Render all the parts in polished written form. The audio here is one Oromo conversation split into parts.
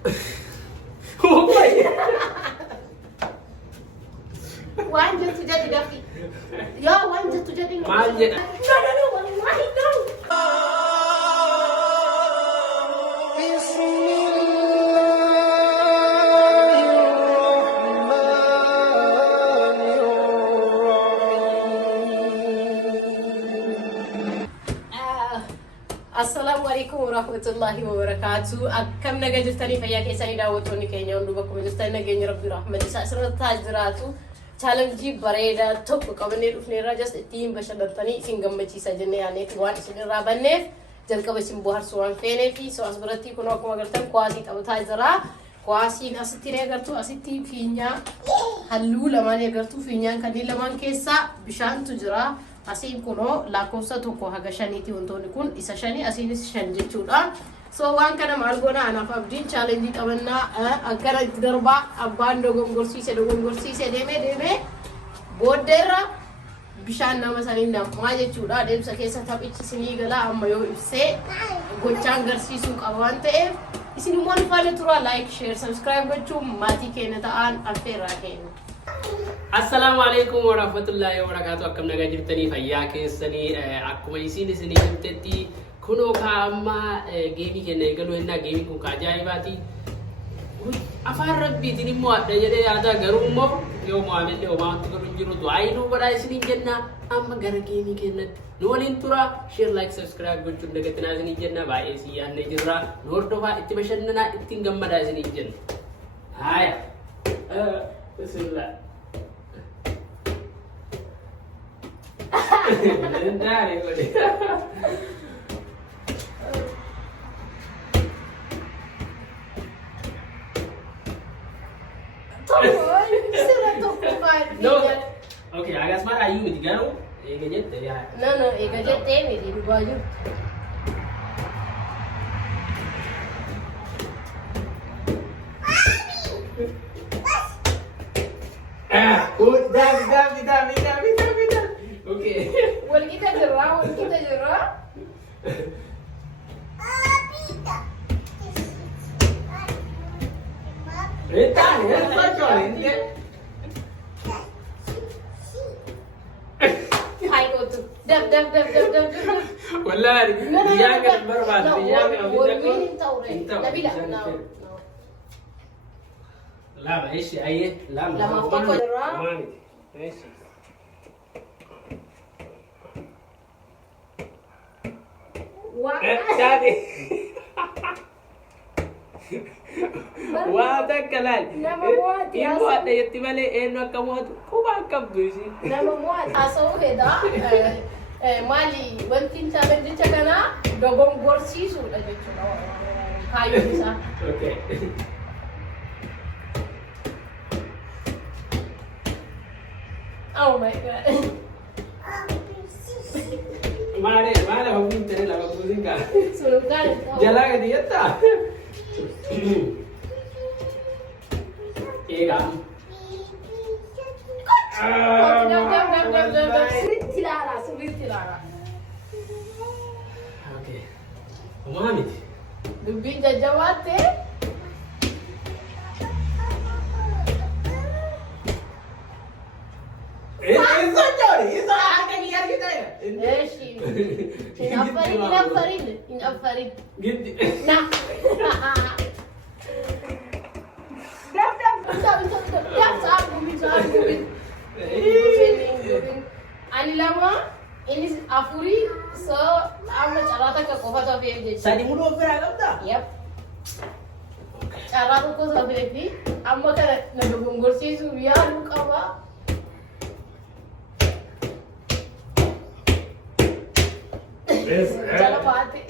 Oh my. Waan jettu jadi dafi. Yoo waan jettu jadi. Maal jedha? No, wallahi no. Assalamualaikum warahmatullahi wabarakatuh. Akkam naga jirtanii fayyaa keessanii daawwattoonni keenya hundumaa bakka jirtanii nageenya rabbii rahmanni isaa sirriitti jiraatu. Challenge bareedaa tokko qabannee dhufneerra just ittiin bashannantanii isin gammachiisa jennee yaadneeti waan isin irraa banneef jalqaba isin bohaarsu waan feeneefi so as biratti kun akkuma agartan kuwaasii taphataa jira. Kuwaasiin asitti ni agartu asitti fiinyaa halluu lamaan agartu fiinyaan kanneen lamaan keessaa bishaantu jira. Asiin kunoo lakkoofsa tokko haga shaniiti wantoonni kun isa shanii asiinis shan jechuudha. So waan kana maal goona anaaf abdiin challenge qabannaa akkana itti darbaa abbaan dogongorsiise deemee booddeerra bishaan nama saniin namaa jechuudha. Adeemsa keessa taphichi isinii gala amma yoo ibsee gochaan garsiisuu qaba waan ta'eef isin immoo faana tura like share subscribe gochuun maatii keenya ta'an affeerraa keenya. Assalamualaikum warahmatullahi wabarakatuh. Akkam nagaa jirtanii fayyaa keessanii akkuma isin himtetti kunoo kaamma geemii kenna eegaluu ennaa geemii kun ajaa'ibaati. Afaan rabbiitiin immoo adda jedhee yaada garuu immoo yoo mu'amillee homaa wanti godhu hin jiru du'aayinuu godhaa isiniin jenna amma gara geemii kennatti nu waliin tura share like subscribe gochuun dagatinaa isiniin jenna baay'ee si yaadnee jirra nu hordofaa itti bashannanaa ittiin gammadaa isiniin jenna. Haaya. Bismillah. Dale, güey. No. Okay, hagas mana ayu miti garu? Ega jette ya. No, ega jette miti baju. Udah. Okay. Wal kita jerah. Hai gotu. Dab. Wallahi, dia kan berbat. Dia kan Wini taure. Tapi lah. Lama, isi aye. Lama pokok jerah. Isi. Wah. Jadi. Wah, tak kalah. Nama muat ya. Ibu ada yang tiba-tiba enak kamu tu. Kau bakal sih. Nama muat. Asal beda. Mali. Wantin challenge cakana. Dogong gorsi sudah jadi. Kayu bisa. Okay. Oh my god. Mana bagus tere lah bagus juga. Suruhkan. Jalan ke dia tak? Ega. Sulit tilara. Okay. Mami. Dubin jajawate. Itu akan lihat kita ya. Inafarin. Gitu. Nah. Dap, saan gumin. Ani lama, ini afuri, so amma carata ka kofa to fiye je. Tadi mulu beragam tak? Yep. Cara ko sa fiye amma ka nagugungol si Surya luka ba? Jala pati.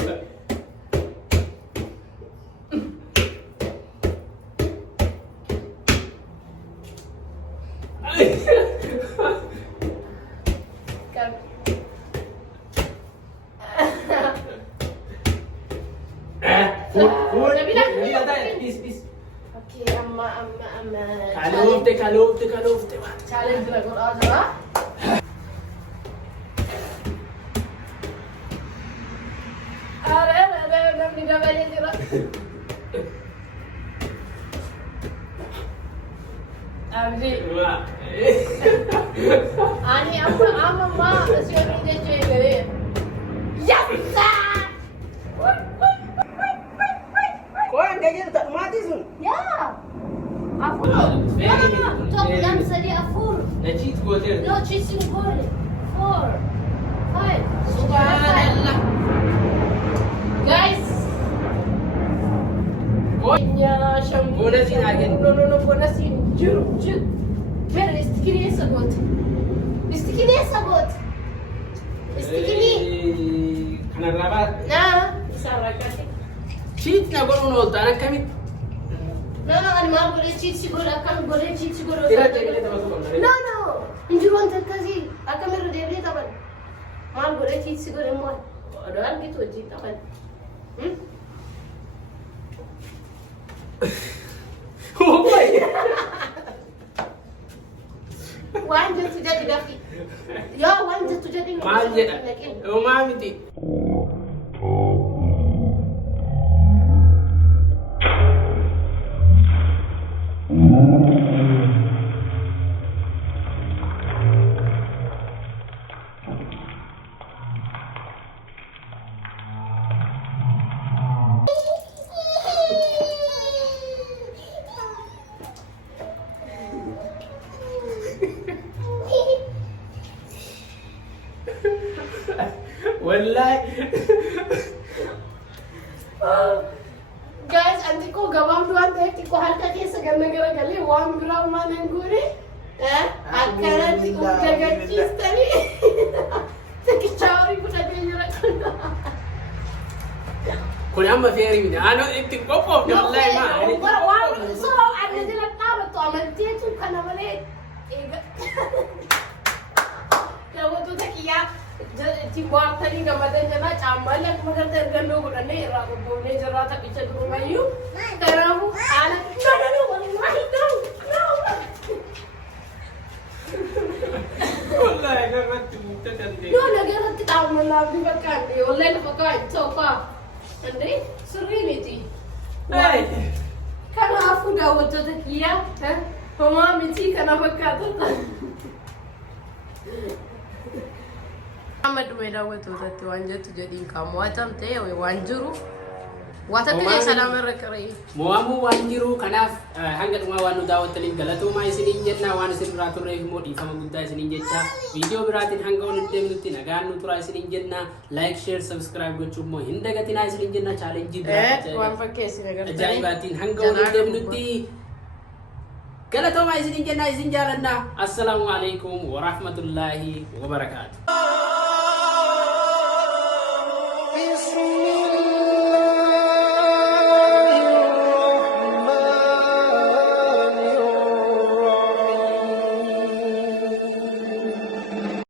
Peace. Okay, amma. Kalufte. Challenge na ko aja. Are, namni gabale jira. Abdi. Wah. Ani ama ma siapa dia cewek? Ya. Kau yang gaji tak mati sun. Ya. Afur. Ya. Top yang sedih afur. Najis goote. No, chasing goal. 4, 5. Subhanallah. Guys. Ya, shampoo. Bonasin agen. No, bonasin. Jur. Ver, istikini sagot. Istikini sagot. Istikini. Kana rabat. Nah, salah kasih. Cheat na gono no tanak kami. No, animal boleh cheat si gol akan boleh cheat si gol. Tidak jadi kita masuk on. No. Injuran terkasih. Akan meru debli taban. Mal boleh cheat si gol emang. Ada gitu cheat taban. Oh boy. Wanja tu jadi daki. Ya, wanja tu jadi. Manje. Oh mami ti. Wallahi. Guys, anti ko gawam duan teh ko harka ke segan negara kali wang bira mana gure. Akkana ti jaga cheese tadi. Sekicau pun ada yang Kau amma feri ni. Ano itu kopo. Wallahi ma. Wang so ada jelas tahu tu amal dia tu kan amale. Kalau tu tak kia. Jadi buat tadi gambar jana campur yang mungkin tergandung bukan ni ragu boleh jera tak bisa rumah you. Karena anak no, wallahi no. Wallahi kan tu tadi. No, negara kita menang bukan dia. Wallahi bukan coba. Andre, suri ni ti. Hai. Karena aku dah waktu tu kia, mama mesti kena berkata. Ahmad meda waktu tu wanja tu jadi kamu macam teh, wanjuru. Wata tu dia salam rekari. Muamu wanjiru kanaf hangat wanu dawat talin galatu mai sinin jenna wan sin ratur re modi sama gudda sinin jetta video beratin hangga on minuti nagan nutura sinin jenna like share subscribe go chummo hinda gatina sinin jenna challenge berat. Wan pakai sini agar. Ajaibatin hangga on minuti galatu mai sinin jenna isin jalanna. Assalamualaikum warahmatullahi wabarakatuh.